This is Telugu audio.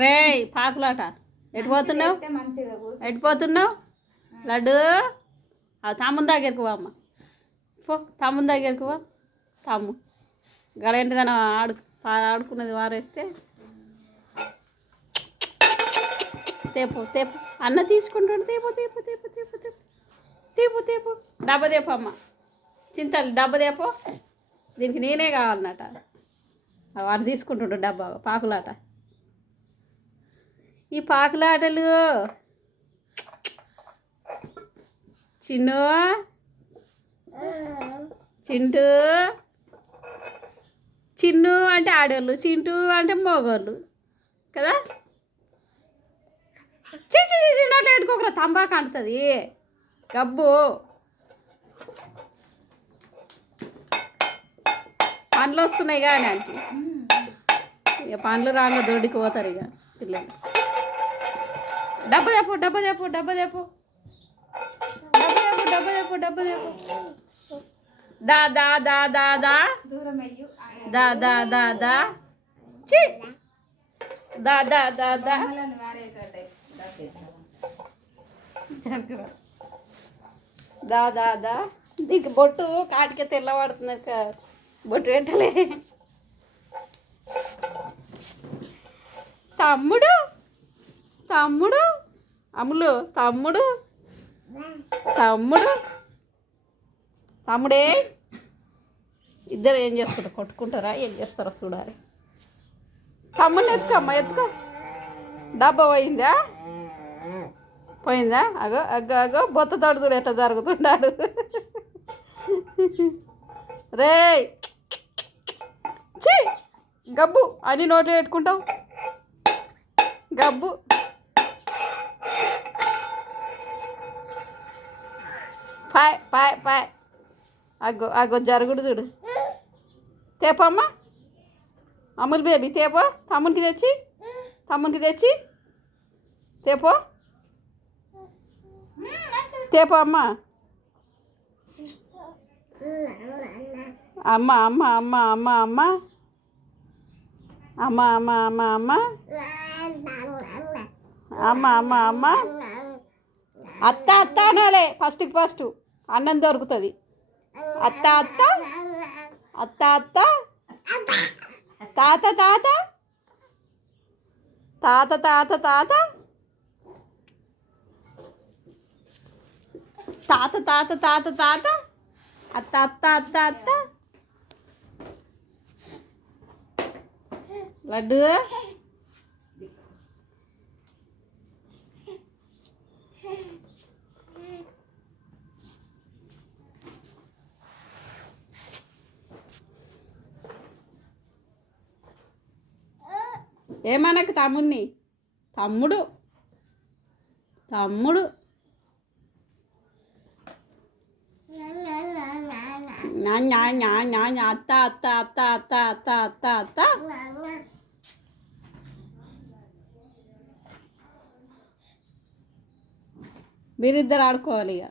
రే పాకులాట ఎటుపోతున్నావు ఎటుపోతున్నావు లడ్డు తమ్ముని దగ్గరకు అమ్మ పో తమ్ముని దగ్గరకు తమ్ము గడేంటిదన ఆడుకున్నది వారేస్తే తేపు తేపు అన్న తీసుకుంటాడు తేపు తేపు తేపు తేపు తేపు తేపు తేపు డబ్బ తేపు అమ్మ చింతలు డబ్బ తేపు దీనికి నేనే కావాలన్నట వాడు తీసుకుంటుండు డబ్బా పాకులాట ఈ పాకులాటలు చిన్ను చింటూ చిన్ను అంటే ఆడోళ్ళు చింటూ అంటే మగోళ్ళు కదా చిన్నట్లు పెట్టుకోకరా తంబాకు అంటుంది గబ్బు పండ్లు వస్తున్నాయి కానీ అంటే ఇక పండ్లు రాగా దొడ్డికి పోతారు ఇక పిల్లలు డబ్బ తెప్పు డబ్బ తెప్పు డబ్బ తెప్పు డబ్బ తెప్పు డబ్బ తెప్పు దా దా దా దా దా దా దా దా దా చి దా దా దా దా దా దా దా దీనికి బొట్టు కాటికే తెల్లబడుతుంది బొట్టు పెట్టలే తమ్ముడు తమ్ముడు అమ్ములు తమ్ముడు తమ్ముడు తమ్ముడే ఇద్దరు ఏం చేస్తారో కొట్టుకుంటారా ఏం చేస్తారో చూడాలి తమ్ముడిని ఎత్తుకమ్మ ఎత్తుకో డబ్బా పోయిందా పోయిందా అగో అగ్గో అగో బొత్త తడుతుడు ఎట్లా జరుగుతున్నాడు రే చీ గబ్బు అని నోట్లో పెట్టుకుంటావు గబ్బు పాయ్ పాయ్ పాయ్ అగ్గో అగ్గో జరుగుడు చూడు తేపమ్మా అమ్ములు బేబీ తేపో తమ్మునికి తెచ్చి తేపో తేపో అమ్మ అమ్మ అమ్మ అమ్మ అమ్మ అమ్మ అమ్మ అమ్మ అమ్మ అమ్మ అమ్మ అమ్మ అమ్మ అత్త అత్త అనాలే ఫస్ట్కి ఫస్ట్ అన్నం దొరుకుతుంది అత్త అత్త అత్త అత్త తాత తాత తాత తాత తాత తాత తాత తాత తాత అత్త అత్త అత్త అత్త లడ్డు ఏమనకు తమ్ముడిని తమ్ముడు తమ్ముడు అత్త అత్త అత్త అత్త అత్త అత్త అత్త మీరిద్దరు ఆడుకోవాలి ఇక